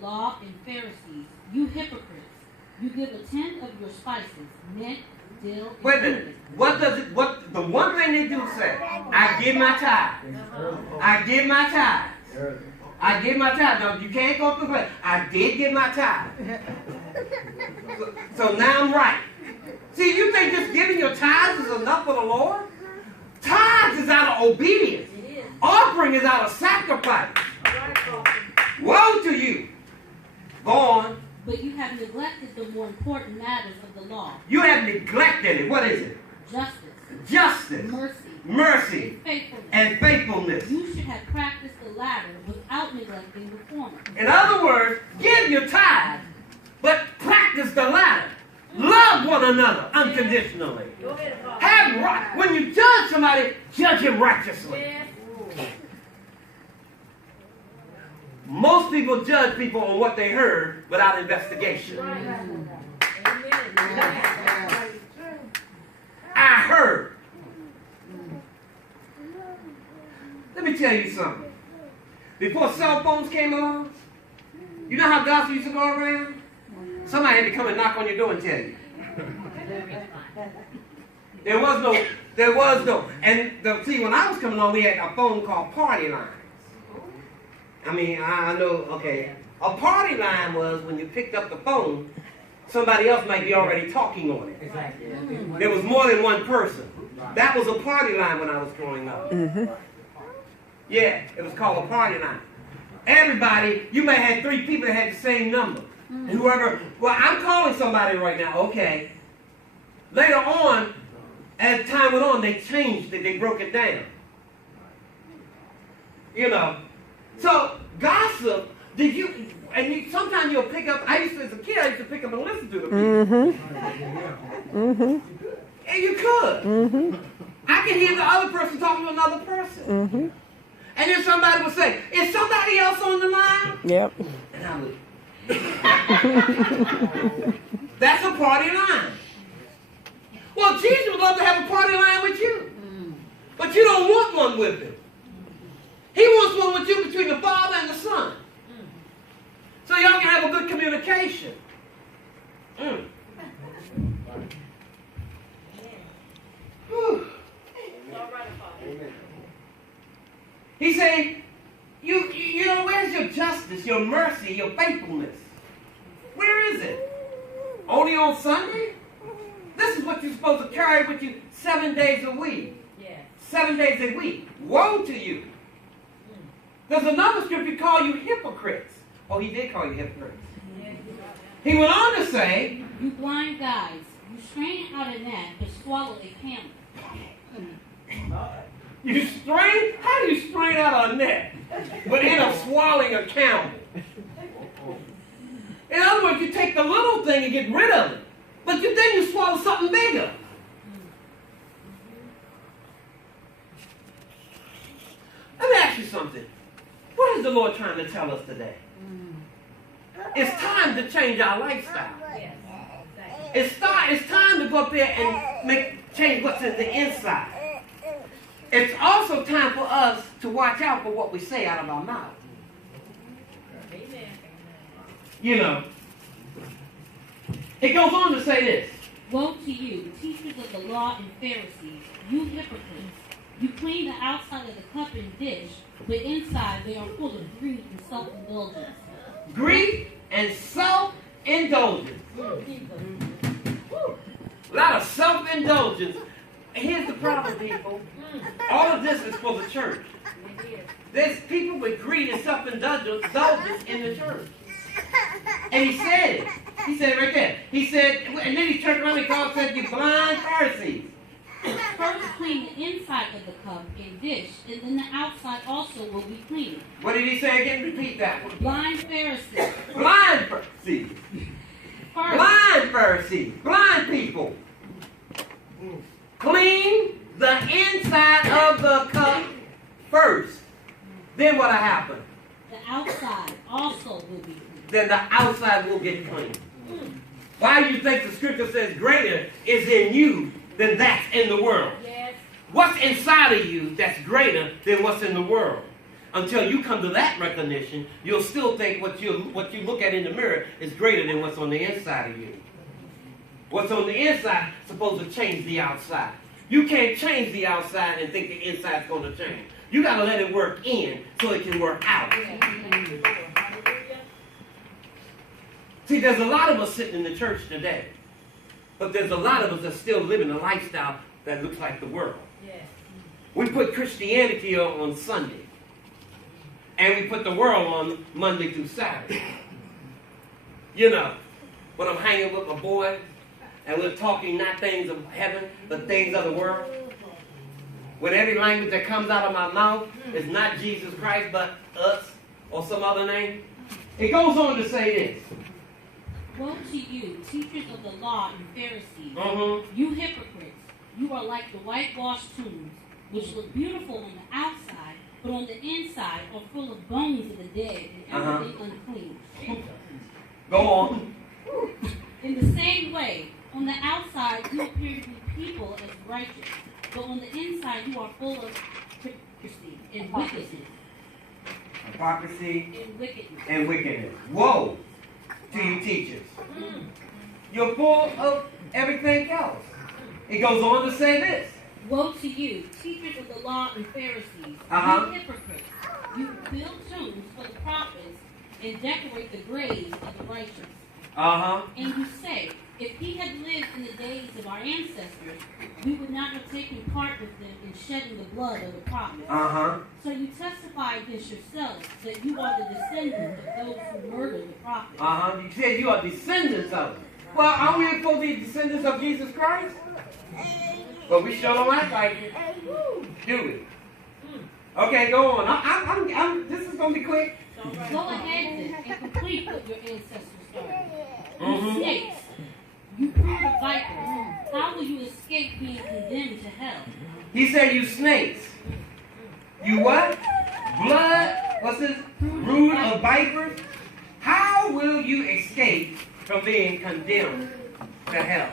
law and Pharisees, you hypocrites! You give a tenth of your spices, mint, dill, and Wait a minute. What the one thing they do say, I give my tithe. I give my tithe. I give my tithe. No, you can't go through that. I did give my tithe. So now I'm right. See, you think just giving your tithes is enough for the Lord? Tithes is out of obedience. Offering is out of sacrifice. Woe to you. Go on. But you have neglected the more important matters of the law. You have neglected it. What is it? Justice. Justice. Mercy. And faithfulness. You should have practiced the latter without neglecting the former. In other words, give your tithe, but practice the latter. Love one another unconditionally. When you judge somebody, judge him righteously. Most people judge people on what they heard without investigation. I heard. Let me tell you something. Before cell phones came along, you know how gospel used to go around? Somebody had to come and knock on your door and tell you. There was no. And see, when I was coming on, we had a phone called party lines. I mean, I know, okay. A party line was when you picked up the phone, somebody else might be already talking on it. There was more than one person. That was a party line when I was growing up. Yeah, it was called a party line. Everybody, you may have 3 people that had the same number. And whoever, well, I'm calling somebody right now, okay. Later on, as time went on, they changed it, they broke it down. You know. So, gossip, sometimes you'll pick up, as a kid, I used to pick up and listen to the people. And you could. I could hear the other person talking to another person. And then somebody would say, is somebody else on the line? Yep. And I would. That's a party line. Well, Jesus would love to have a party line with you. But you don't want one with him. He wants one with you between the Father and the Son. So y'all can have a good communication. He said, you know, where's your justice, your mercy, your faithfulness? Where is it? Only on Sunday? This is what you're supposed to carry with you 7 days a week. 7 days a week. Woe to you. There's another scripture called you hypocrites. Oh, he did call you hypocrites. He went on to say, you blind guides, you strain out a net but swallow a camel. How do you strain out a net but end up swallowing a camel? In other words, you take the little thing and get rid of it, but then you swallow something bigger. Let me ask you something. What is the Lord trying to tell us today? It's time to change our lifestyle. It's time to go up there and change what's in the inside. It's also time for us to watch out for what we say out of our mouth. You know. It goes on to say this. Woe to you, teachers of the law and Pharisees, you hypocrites! You clean the outside of the cup and dish, but inside they are full of greed and self-indulgence. Greed and self-indulgence. A lot of self-indulgence. Here's the problem, people. All of this is for the church. There's people with greed and self-indulgence in the church. And he said it. He said it right there. He said, and then he turned around and said, you blind Pharisees. First clean the inside of the cup and dish, and then the outside also will be clean. What did he say again? Repeat that one. Blind Pharisees. Blind Pharisees. Blind Pharisees. Blind people. Clean the inside of the cup first. Then what'll happen? The outside also will be clean. Then the outside will get clean. Why do you think the scripture says greater is in you than that's in the world? Yes. What's inside of you that's greater than what's in the world? Until you come to that recognition, you'll still think what you look at in the mirror is greater than what's on the inside of you. What's on the inside is supposed to change the outside. You can't change the outside and think the inside's going to change. You got to let it work in so it can work out. See, there's a lot of us sitting in the church today, but there's a lot of us that still living a lifestyle that looks like the world. We put Christianity on Sunday, and we put the world on Monday through Saturday. You know, when I'm hanging with my boy, and we're talking not things of heaven, but things of the world. When every language that comes out of my mouth is not Jesus Christ, but us, or some other name. It goes on to say this. Woe to you, teachers of the law and Pharisees, you hypocrites! You are like the whitewashed tombs, which look beautiful on the outside, but on the inside are full of bones of the dead and everything unclean. Go on. In the same way, on the outside you appear to be people as righteous, but on the inside you are full of hypocrisy and wickedness. Hypocrisy And and wickedness. Woe to you teachers. You're full of everything else. It goes on to say this. Woe to you, teachers of the law and Pharisees, you hypocrites! You build tombs for the prophets and decorate the graves of the righteous. And you say, if he had lived in the days of our ancestors, we would not have taken part with them in shedding the blood of the prophets. So you testify against yourselves that you are the descendants of those who murdered the prophets. You said you are descendants of them. Well, are we supposed to be descendants of Jesus Christ? But we sure don't act like it. Do we? Okay, go on. This is going to be quick. Go ahead then and complete what your ancestors started. You snakes, you brood of vipers, how will you escape being condemned to hell? He said, you snakes. You what? Blood, what's this? Brood of vipers. How will you escape from being condemned to hell?